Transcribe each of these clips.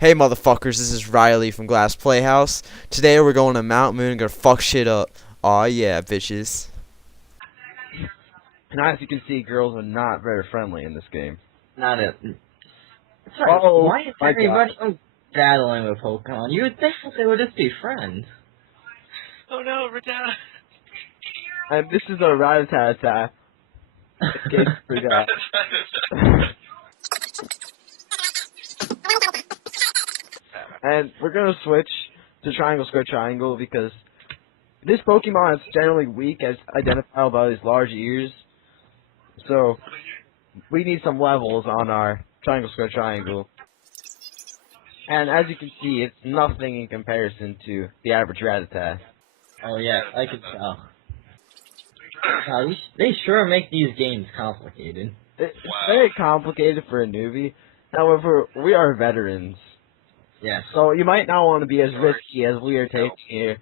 Hey motherfuckers, this is Riley from Glass Playhouse. Today we're going to Mount Moon and gonna fuck shit up. Aw yeah, bitches. And as you can see, girls are not very friendly in this game. Not it. Sorry, Oh, why is my everybody battling with Pokemon? You would think that they would just be friends. Oh no, we're down. And this is a Rattata. Escape for that. And we're gonna switch to Triangle Square Triangle because this Pokemon is generally weak as identified by his large ears. So we need some levels on our Triangle Square Triangle. And as you can see, it's nothing in comparison to the average Rattata. Oh yeah, I can tell. They sure make these games complicated. It's very complicated for a newbie. However, we are veterans. Yes. So you might not want to be as risky as we are taking here.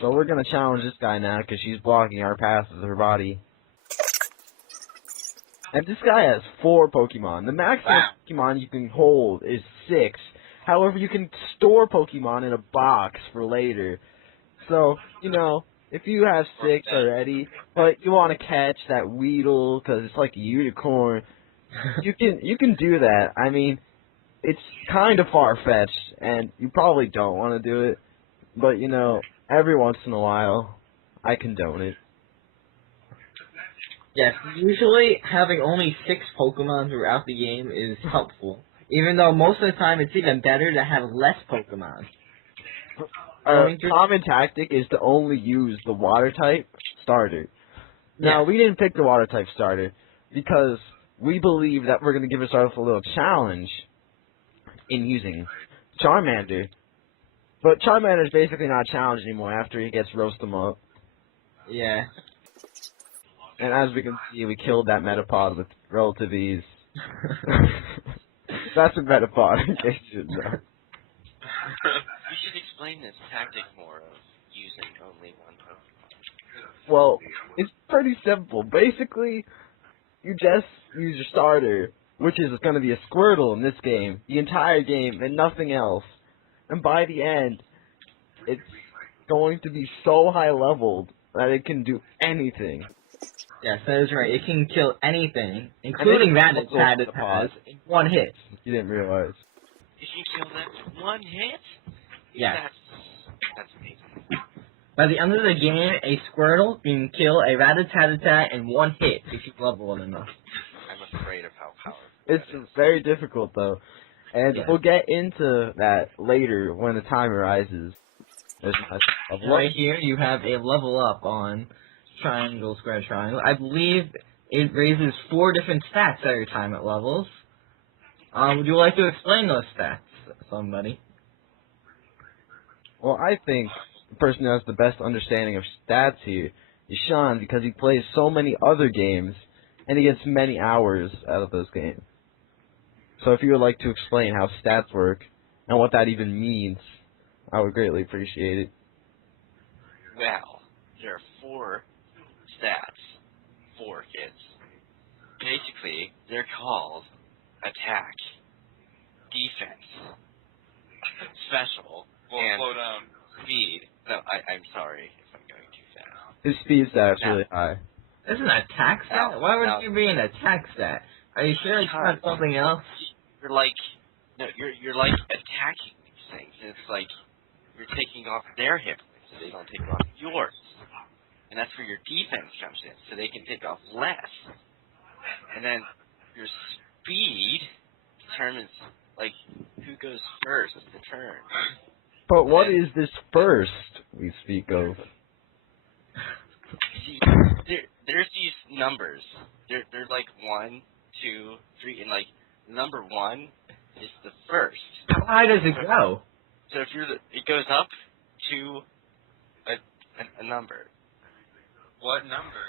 So we're going to challenge this guy now because she's blocking our path with her body. And this guy has 4 Pokemon. The maximum Pokemon you can hold is 6. However, you can store Pokemon in a box for later. So, you know, if you have 6 already, but you want to catch that Weedle because it's like a unicorn, you can do that. I mean, it's kind of far-fetched, and you probably don't want to do it. But, you know, every once in a while, I condone it. Yes, usually having only 6 Pokemon throughout the game is helpful. Even though most of the time it's even better to have less Pokemon. Common tactic is to only use the water type starter. Now, we didn't pick the water type starter because we believe that we're going to give ourselves a little challenge in using Charmander. But Charmander is basically not a challenge anymore after he gets roast them up. Yeah. And as we can see, we killed that Metapod with relative ease. That's a Metapod, in case you didn't know. You should explain this tactic more of using only one Pokemon. Well, it's pretty simple. Basically, you just use your starter, which is going to be a Squirtle in this game, the entire game, and nothing else. And by the end, it's going to be so high leveled that it can do anything. Yes, that is right. It can kill anything, including Rattata in one hit. You didn't realize. You can kill them with one hit? Yeah. That's amazing. By the end of the game, a Squirtle can kill a Rattata in one hit if you level it enough. I'm afraid of how powerful It's very difficult, though. And we'll get into that later when the time arises. Right here, you have a level up on Triangle, Square, Triangle. I believe it raises 4 different stats every time it levels. Would you like to explain those stats, somebody? Well, I think the person who has the best understanding of stats here is Sean because he plays so many other games and he gets many hours out of those games. So if you would like to explain how stats work and what that even means, I would greatly appreciate it. Well, there are 4 stats for kids. Basically, they're called attack, defense, special, and slow down. speed. No, I'm sorry if I'm going too fast. His speed stat's really high. Isn't an attack stat? Why would you be an attack stat? Are you sure it's not something else? You're like, no, you're like attacking these things. It's like you're taking off their hit points so they don't take off yours. And that's where your defense comes in, so they can take off less. And then your speed determines, like, who goes first the turn. But what is this first we speak of? See, there's these numbers. They're like 1, 2, 3, and like number 1 is the first. How high does it go? So if it goes up to a number. What number?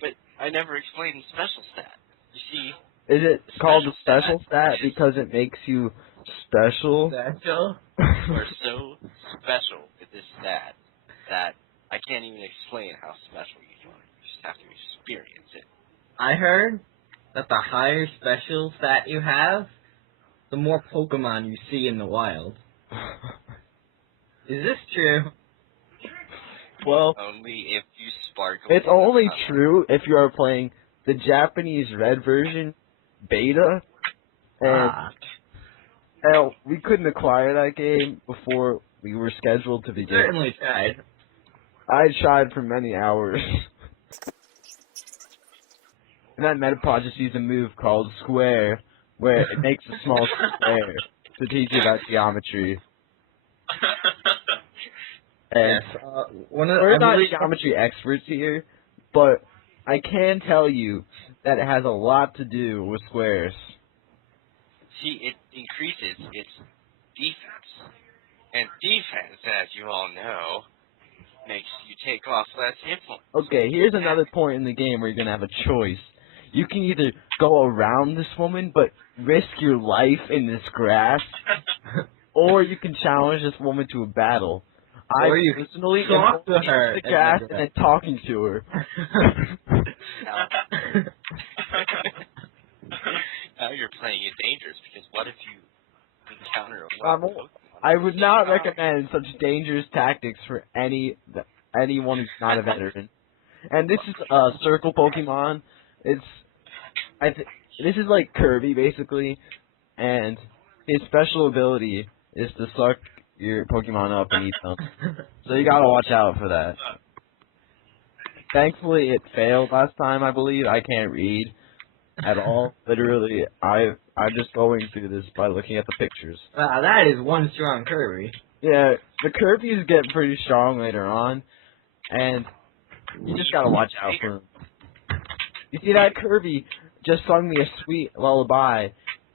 But I never explained the special stat. You see, Is it called a special stat because it makes you special? Special? you are so special with this stat that I can't even explain how special you are. You just have to experience it. I heard that the higher special stat you have, the more Pokemon you see in the wild. Is this true? Well, Only if you sparkle. it's in the only sunlight. true if you are playing the Japanese red version beta, and we couldn't acquire that game before we were scheduled to begin. Certainly tried. I tried for many hours. And that Metapod just used a move called Square, where it makes a small square to teach you about geometry. And Yes. One of we're I not believe geometry experts here, but I can tell you that it has a lot to do with squares. See, it increases its defense. And defense, as you all know, makes you take off less hit points. Okay, here's another point in the game where you're gonna have a choice. You can either go around this woman, but risk your life in this grass, or you can challenge this woman to a battle. Or you personally am talk to going her into the in grass the and then talking to her. Now you're playing it dangerous, because what if you encounter a Um, wild Pokemon? I would not recommend such dangerous tactics for anyone who's not a veteran. And this is a circle Pokemon. This is like Kirby basically, and his special ability is to suck your Pokemon up and eat them. So you gotta watch out for that. Thankfully, it failed last time, I believe. I can't read at all. Literally, I'm just going through this by looking at the pictures. Wow, that is one strong Kirby. Yeah, the Kirby's get pretty strong later on, and you just gotta watch out for him. You see, that Kirby just sung me a sweet lullaby.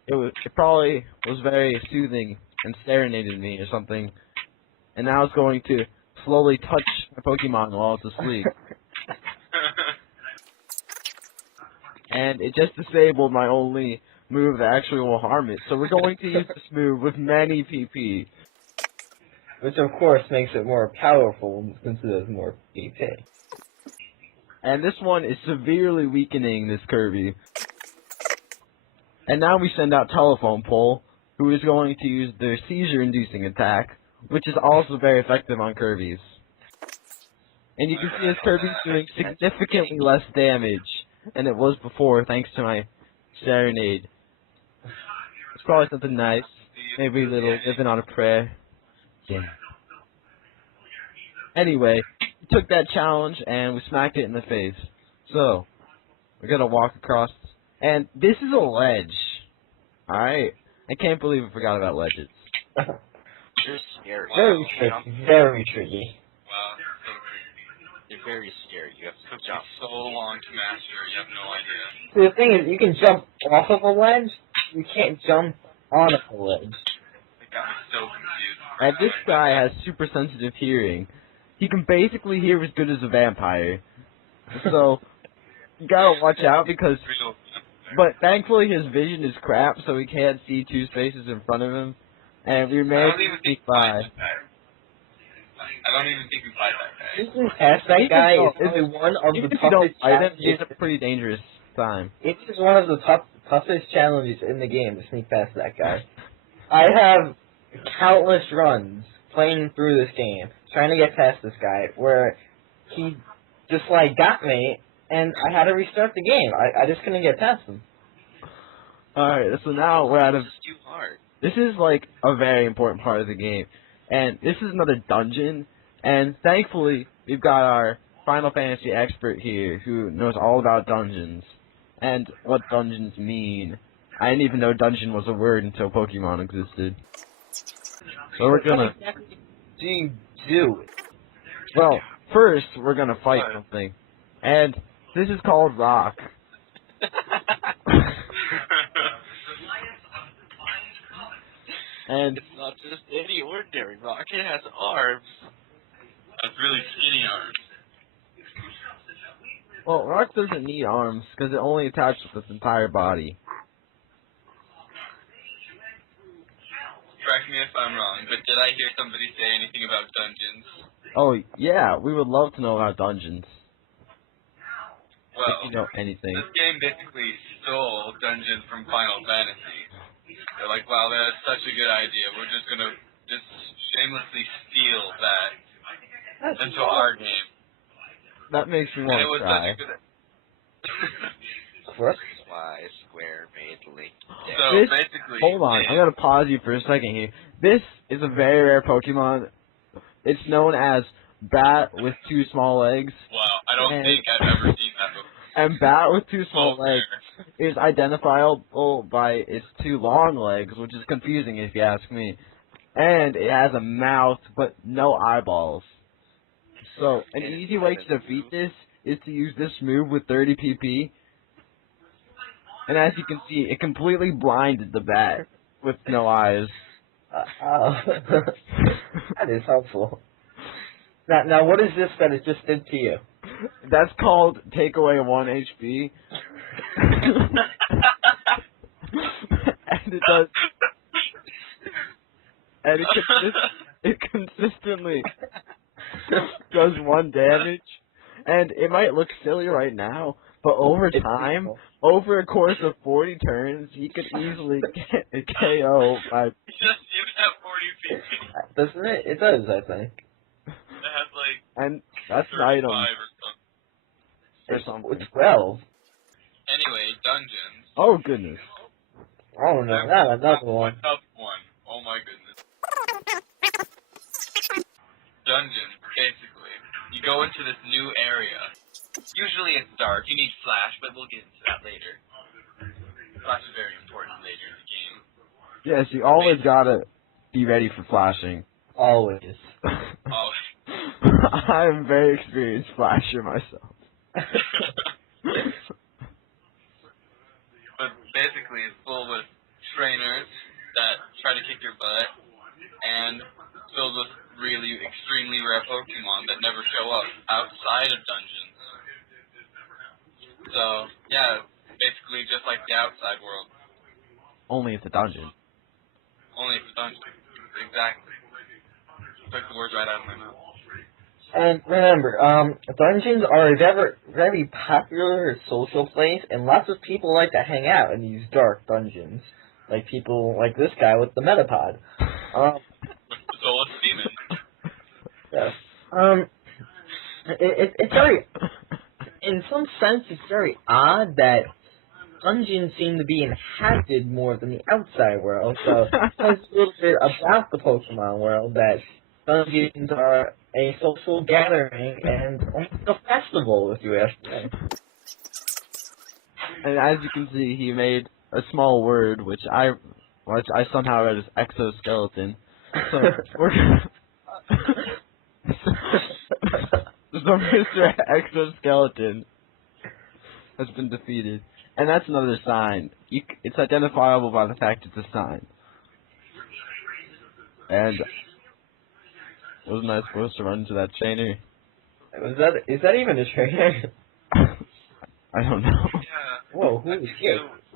It probably was very soothing and serenaded me or something, and now it's going to slowly touch my Pokemon while it's asleep. And it just disabled my only move that actually will harm it. So we're going to use this move with many PP. Which of course makes it more powerful since it has more PP. And this one is severely weakening this Kirby. And now we send out Telephone Pole, who is going to use their seizure-inducing attack, which is also very effective on Kirby's. And you can see his Kirby's doing significantly less damage than it was before, thanks to my serenade. It's probably something nice. Maybe a little living on a prayer. Yeah. Anyway, we took that challenge and we smacked it in the face. So, we're gonna walk across, and this is a ledge. Alright? I can't believe I forgot about ledges. You're scary. Very tricky. Very tricky. Wow, They're very scary. You have to it jump. takes so long to master, you have no idea. See, the thing is, you can jump off of a ledge, you can't jump on a ledge. It got me so confused. And this guy has super sensitive hearing. He can basically hear as good as a vampire. So, you gotta watch out because... Real. But thankfully his vision is crap, so he can't see two spaces in front of him. And we I managed don't even to think sneak we by. fight that guy. I don't even think we fight that guy. Sneaking past that guy is probably one of Even the if you don't toughest fight him, challenges. it's a pretty dangerous time. It is one of the toughest challenges in the game to sneak past that guy. I have countless runs playing through this game, trying to get past this guy, where he just like got me, and I had to restart the game. I just couldn't get past him. Alright, so now we're out of... This is too hard. This is like a very important part of the game. And this is another dungeon. And thankfully, we've got our Final Fantasy expert here who knows all about dungeons. And what dungeons mean. I didn't even know dungeon was a word until Pokemon existed. So we're gonna... Do you do? Well, first, we're gonna fight something. And this is called Rock. And It's not just any ordinary rock. It has arms. That's really skinny arms. well, Rock doesn't need arms because it only attaches with its entire body. Correct me if I'm wrong, but did I hear somebody say anything about dungeons? Oh yeah, we would love to know about dungeons. Well, If you know anything. this game basically stole dungeons from Final Fantasy. They're like, wow, that's such a good idea. We're just gonna just shamelessly steal that into our game. That makes me And want it to was cry. such a good. That's why Square made Link. So This- basically, Hold on, I'm gonna pause you for a second here. This is a very rare Pokemon. It's known as Bat with 2 small legs. wow, I don't and- think I've ever seen that before. And Bat with 2 small So legs rare. is identifiable by its 2 long legs, which is confusing if you ask me. And it has a mouth, but no eyeballs. So, an And easy way to defeat this is to use this move with 30 PP. And as you can see, it completely blinded the bat with no eyes. That is helpful. Now, what is this that it just did to you? That's called take away 1 HP. And it does. And it consistently does 1 damage. And it might look silly right now, but over time, over a course of 40 turns, he could easily get a KO by. Just even at 40 feet, Doesn't it? It does, I think. it has like And that's an 35 item or something. or something. It's 12. Anyway, dungeons. Oh goodness. Oh no, not another one. Tough one. Oh my goodness. Dungeons, basically. You go into this new area. Usually it's dark. You need flash, but we'll get into that later. Flash is very important later in the game. Yes, you always gotta be ready for flashing. Always. Oh. I'm a very experienced flasher myself. But basically it's full with trainers that try to kick your butt, and filled with really extremely rare Pokemon that never show up outside of dungeons. So, yeah, basically just like the outside world. Only it's a dungeon. Only it's a dungeon. Exactly. Took the words right out of my mouth. And remember, dungeons are a very popular social place, and lots of people like to hang out in these dark dungeons. Like people like this guy with the Metapod. With the Solus Demon. Yes. It's very, in some sense, it's very odd that dungeons seem to be inhabited more than the outside world. So it's a little bit about the Pokemon world that dungeons are a social gathering and almost a festival, if you ask me. And as you can see, he made a small word, which I somehow read as exoskeleton. So we're so Mr. Exoskeleton has been defeated, and that's another sign. It's identifiable by the fact it's a sign. And wasn't I supposed to run into that trainer? Is that even a trainer? I don't know. Yeah. Whoa, who is this?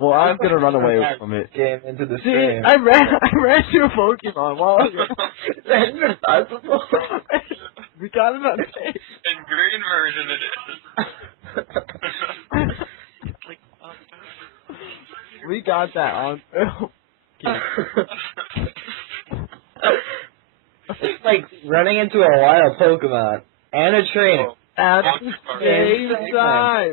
Well, I'm gonna run away from it. Game into the See, stream. I ran to a Pokemon while Is that even possible? we got it on tape. In green version it is. Like, We got that on film. It's like running into a wild Pokemon and a trainer. At Monster the Park. same time.